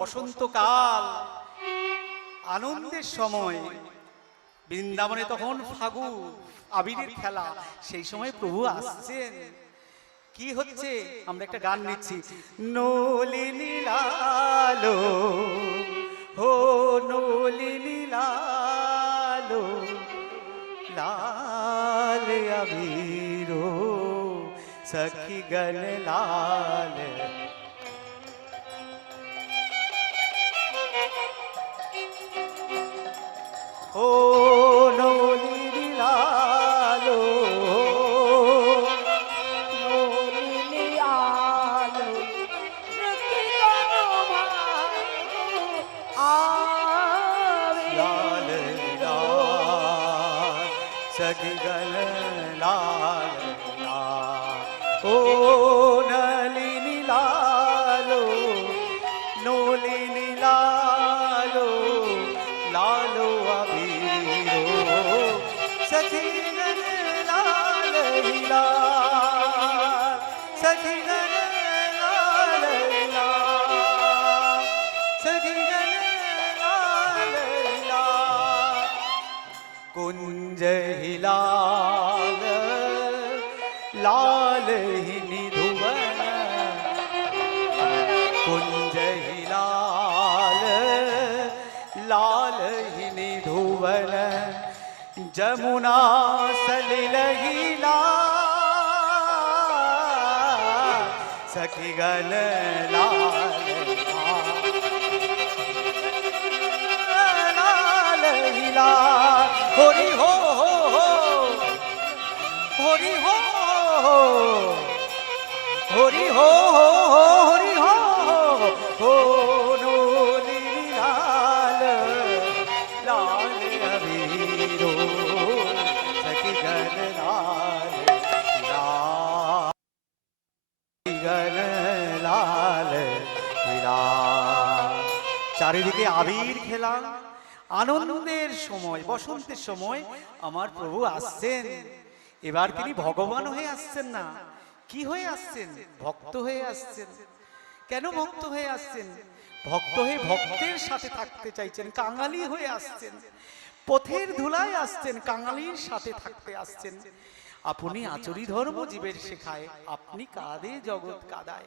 বসন্তকাল আনন্দের সময় বৃন্দাবনে তখন ফাগু আবিরের খেলা, সেই সময় প্রভু আসছেন। কি হচ্ছে আমরা একটা গান নিচ্ছি, নলিনী লালো হো নলিনী লালো লাল আবির সখী গণ লাল। ও নলিনী লালো নলিনী আলো সখী গণ লাল লাল সখী গণ লাল লাল। ও নলিনী লালো নলিনী লালো লালো আবির সখী গণ লাল লাল সখী গণ লাল লাল সখী গণ লাল লাল। कुंज हिलाल लाल ही निधुवन कुंज हिलाल लाल ही निधुवन जमुना सलिल हिला सखी गण लाल लाल हिला। हरि हो हरि हो हरि हो हरि हो हो नलिनी लाल लाल अबीर सखी गण लाल लाल गण लाल लाल। চারিদিকে আবির খেলা, আনন্দের সময়, বসন্তের সময় আমার প্রভু আসছেন। এবার তিনি ভগবান হয়ে আসছেন না, কি হয়ে আসছেন? ভক্ত হয়ে আসছেন। কেন ভক্ত হয়ে আসছেন? ভক্ত হয়ে ভক্তের সাথে থাকতে চাইছেন, কাঙালি হয়ে আসছেন, পথের ধুলায় আসছেন, কাঙালির সাথে থাকতে আসছেন। আপনি আচরি ধর্ম জীবের শেখায়, আপনি কাঁদে জগৎ কাদায়।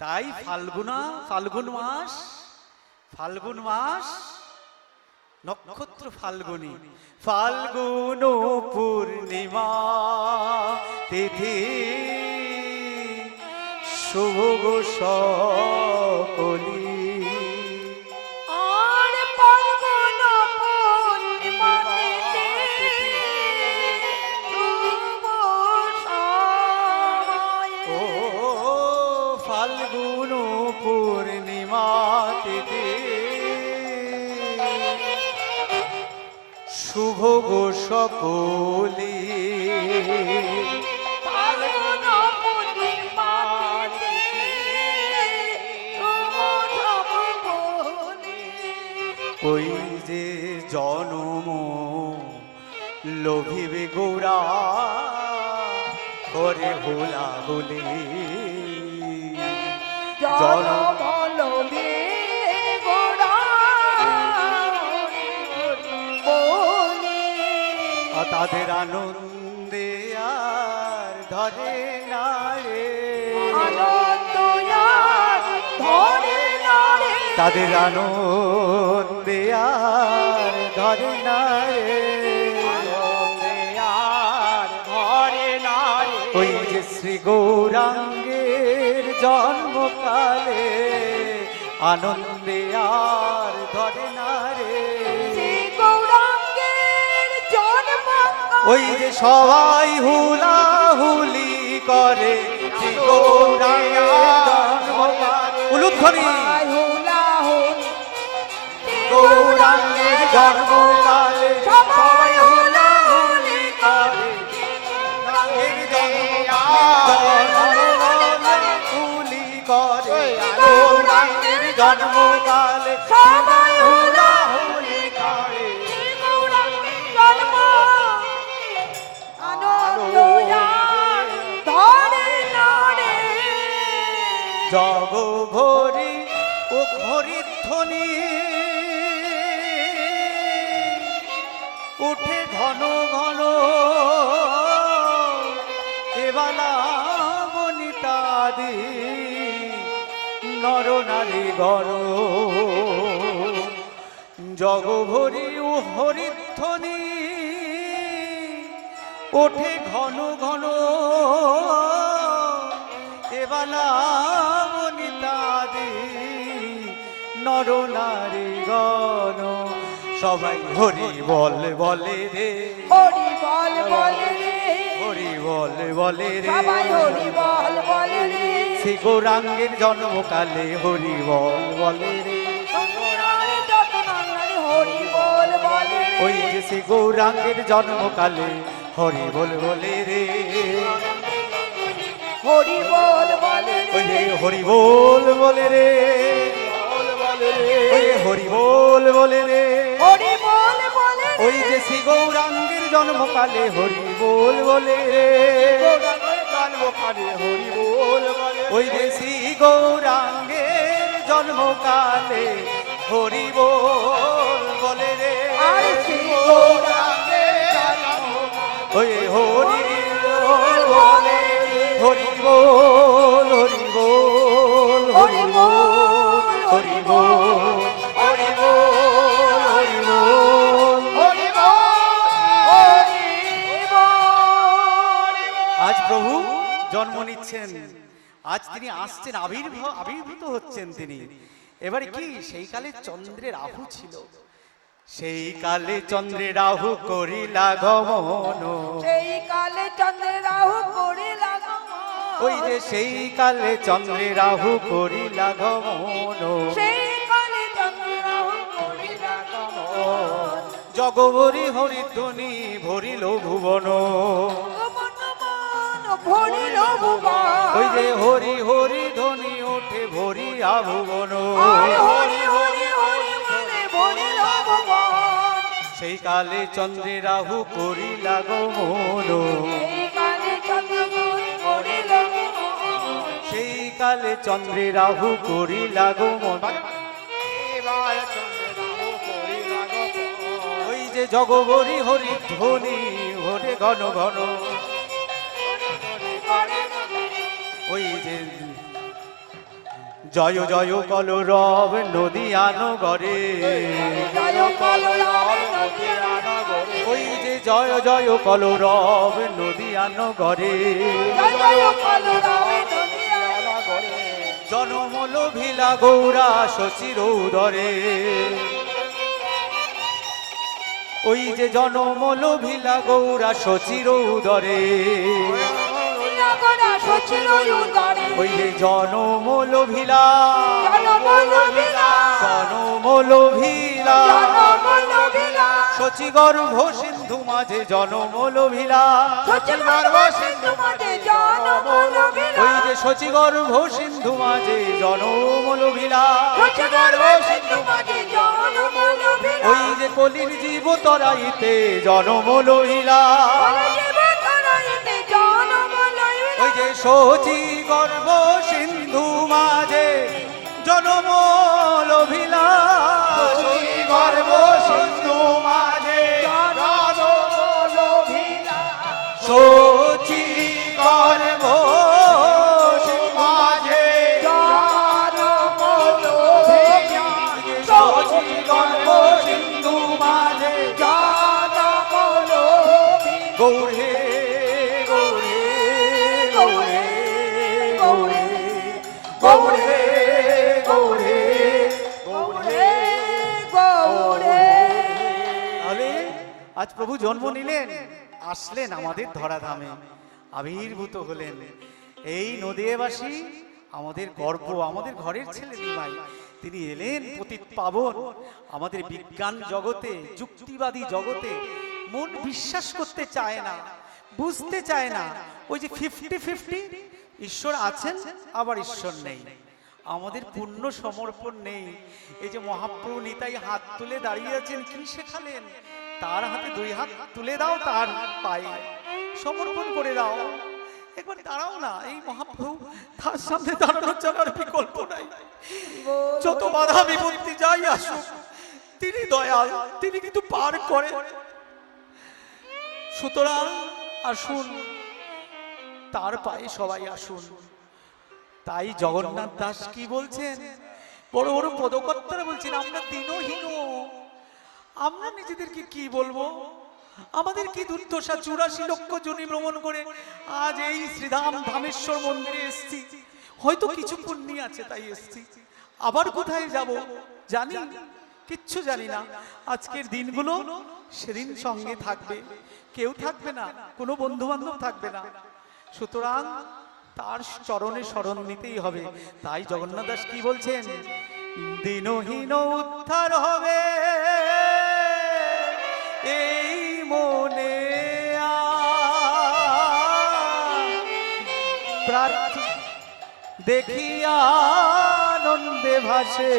তাই ফাল্গুন মাস নক্ষত্র ফাল্গুনী, ফাল্গুন পূর্ণিমা তিথি শুভ সকলি। আর ফাল্গুন পূর্ণিমাতে শুভ সময়ে। ও ফাল্গুন পূর্ণিমা তিথি শুভ গো সকলি। ফাল্গুন পূর্ণিমাতে শুভ সময়ে। ওই যে জনম লোভিবে গোরা করে হোলা হোলি জনম জনমলবে গোড়া বলি। তাদের আনন্দে আর ধরে না রে, আনন্দ আর ধরে না রে। তাদের আনন্দে আর ধরে না রে, আনন্দে আর ধরে না রে। ওই যে শ্রী গৌরাঙ্গের জন্মকালে আনন্দে আর ধরে না রে। শ্রী গৌরাঙ্গের জন্মকালে ওই যে সবাই হুলাহুলি করে শ্রী গৌরাঙ্গের জন্মকালে, উলুধ্বনি হুলাহুলি। গৌরাঙ্গের জন্মকালে সবাই হুলাহুলি করে হুলি করে গৌরাঙ্গের জন্মকালে সবাই হুলাহুলি করে। জন্ম আনন্দ আর ধরে না রে। জগ ভরি ও ঘরি ধ্বনি উঠে ঘন ঘন এবালা বনিতাদি নর নারী গণ জগভরি ও হরিধ্বনি ওঠে ঘন ঘন এবালা বনিতাদি নর নারী গণ সবাই হরি বলে রে হরি বল বলে রে হরি বলে রে সবাই হরি বল বলে রে শ্রী গৌরাঙ্গের জন্মকালে হরি বলে রে সঙ্গরারে যত নারী হরি বল বলে রে ওই যে শ্রী গৌরাঙ্গের জন্মকালে হরি বলে রে হরি বল বলে ওই রে যে হরি বলে রে ওই হরি বলে রে হরি বল বলে রে ওই যে শ্রী গৌরাঙ্গের জন্মকালে হরি বলে রে জন্মকালে হরি বল বলে ওই যে শ্রী গৌরাঙ্গের জন্মকালে হরি বলে রে আর শ্রী গৌরাঙ্গের ওই হরি বলে হরি বল হরি বল হরি বল হরি বল হরি বল হরি বল হরি বল আজ প্রভু জন্ম নিচ্ছেন, আজ তিনি আসছেন, আবির্ভূত হচ্ছেন তিনি। এবারে কি সেই কালে চন্দ্রের রাহু ছিল, সেই কালে চন্দ্রের রাহু করিলা গমন, সেই কালে চন্দ্রের রাহু করিলা গমন ওই যে সেই কালে চন্দ্রের রাহু করিলা গমন, সেই কালে চন্দ্রের রাহু করিলা গমন জগবরি হরিধ্বনি ভরিল ভুবন, গমন গমন ভরিল ভুবন ওই যে হরি হরি ধ্বনি ওঠে ভরিয়া ভুবন, আর হরি হরি হরি বলে ভরিল ভুবন সেই কালে চন্দ্রের রাহু করিলা গমন, সেই কালে চন্দ্রমোহন করিল গমন সেই কালে চন্দ্রের রাহু করিলা গমন, এবার চন্দ্রবাবু করি লাগত ওই যে জগবরি হরি ধ্বনি ওঠে ঘন ঘন, ওই যে জয় জয় কলরব নদীয়ান গরে, জয় কলরব নদীয়ান গরে ওই যে জয় জয় কলরব নদীয়ান গরে, জয় জয় কলরব নদীয়ান গরে জনমল ভিলা গৌরা শচির উদরে, ওই যে জনমল ভিলা গৌরা শচির উদরে, নগরা সচিল উদরে ওই যে জনমল ভিলা জনমল বিলা জনমল ভিলা জনমল বিলা শচী গর্ভ সিন্ধু মাঝে জনমল ভিলা, সচিল গর্ভ সিন্ধু মাঝে জনমল বিলা ওই যে শচী গর্ভ সিন্ধু মাঝে জনমল ভিলা, সচিল গর্ভ সিন্ধু মাঝে জনমল বিলা ওই যে কলির জীব তরাইতে জনমল ভিলা, জীব তরাইতে জনমল বিলা ওই যে শচী গর্ভ সিন্ধু মাঝে জনমল ভিলা, শচী গর্ভ সিন্ধু মাঝে জনমল বিলা শচী গর্ভ মাঝে জনমল বিলা শচী গর্ভ সিন্ধু মাঝে জনমল বিলা গৌরে গৌরে গৌরে গৌরে গৌরে গৌরে গৌরে গৌরে তাহলে আজ প্রভু জন্ম নিলেন, আসলেন আমাদের ধরাধামে, আবির্ভূত হলেন। এই নদীবাসী আমাদের গর্ব, আমাদের ঘরের ছেলে নিমাই, তিনি এলেন পতিত পাবন। আমাদের বিজ্ঞান জগতে, যুক্তিবাদী জগতে মন বিশ্বাস করতে চায় না, বুঝতে চায় না। ওই যে 50-50, ঈশ্বর আছেন আবার ঈশ্বর নেই, আমাদের পূর্ণ সমর্পণ নেই। এই যে মহাপ্রভু নিতাই হাত তুলে দাঁড়িয়ে আছেন, কি শেখালেন? তার হাতে 2 হাত তুলে দাও, তার পায়ে সমর্পণ করে দাও। একবার দাঁড়াও না, এই মহাপ্রভু তার সামনে দাঁড়ানোর জন্য আর বিকল্প নাই। যত বাধা বিপত্তি যাই আসুক, তিনি দয়াল, তিনি কিন্তু পার করে। সুতরাং আসুন, তার পায়ে সবাই আসুন। তাই জগন্নাথ দাস কি বলছেন, বড় বড় পদকর্তারা বলছেন, আমরা দিনহীন, আমরা নিজেদেরকে কি বলবো, আমাদের কি দুর্দশা, 84 লক্ষ জনি ভ্রমণ করে আজ এই শ্রীধাম ধামেশ্বর মন্দিরে এসেছি। হয়তো কিছু পুণ্যি আছে তাই এসেছি, আবার কোথায় যাব জানি, কিচ্ছু জানি না। আজকের দিনগুলো সেদিন সঙ্গে থাকবে, কেউ থাকবে না, কোনো বন্ধু বান্ধব থাকবে না। সুতরাং তার চরণে শরণ নিতেই হবে। তাই জগন্নাথ দাস কি বলছেন, দিনহীন উদ্ধার হবে এই মনে প্রার্থী দেখিয়া আনন্দে ভাসে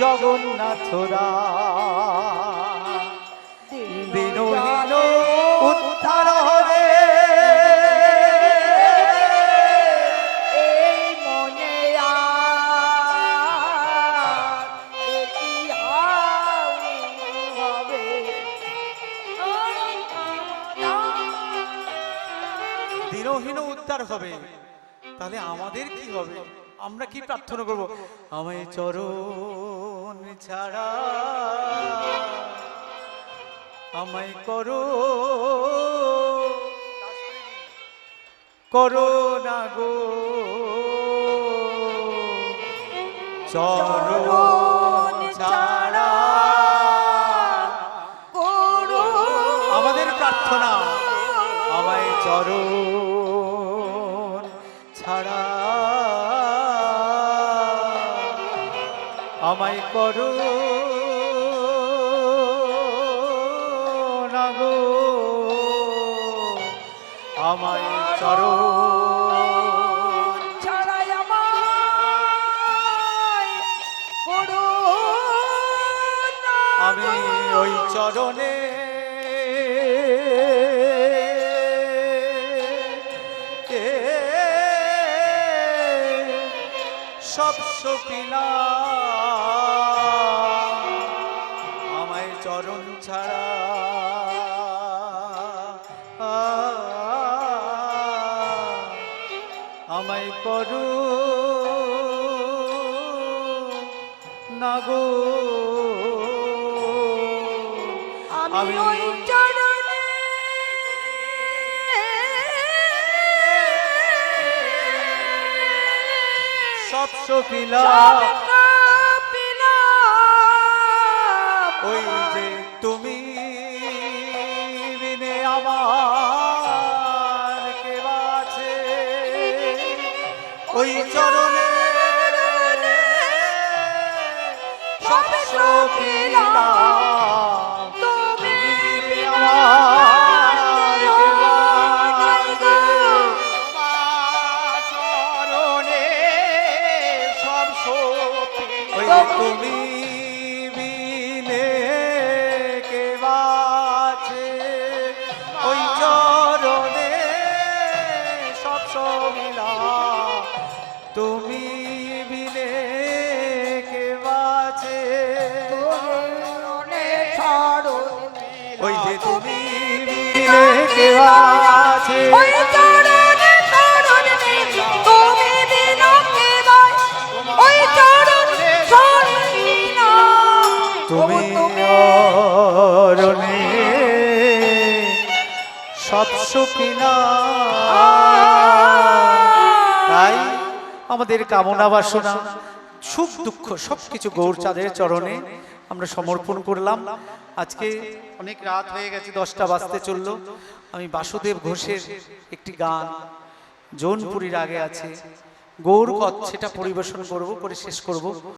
জগন্নাথরা। দিনহীন উদ্ধার হবে এই মনে হবে। দিনহীন উদ্ধার হবে, তাহলে আমাদের কি হবে, আমরা কি প্রার্থনা করব, আমায় চরণ ছাড়া আমায় করো করোনা গো চরণ ছাড়া। আমাদের প্রার্থনা, আমায় চরণ ছাড়া আমায় করো না গো, আমায় চরণ ছাড়াই আমায় করো না আমি ওই চরণে সব সপিলা, আমায় চরণ ছাড়া আমায় করো না গো, আমি ওই চরণে সব সপিলা, ওই যে তুমি বিনে আমার কে বাঁচে, ওই চরণে সব সপিলা, তুমি বিনে আমার কে বাঁচে, চরণে সব ওই যে তুমি বিনে কে বাঁচে, ওই চরণে সব সপিলা, তুমি বিনে কে বাঁচে, ওই যে তুমি বিনে কে বাঁচে, ওই চরণে চরণে তুমি বিনা কে বাঁচে, ওই চরণে চরণে তুমি অরণে সব সপিলা। তাই আমাদের কামনা বাসনা, সুখ দুঃখ সবকিছু গৌরচাঁদের চরণে আমরা সমর্পণ করলাম। আজকে অনেক রাত হয়ে গেছে, 10টা বাজতে চললো। আমি বাসুদেব ঘোষের একটি গান জৌনপুরীর আগে আছে গৌর কচ্ছ, সেটা পরিবেশন করব, করে শেষ করব।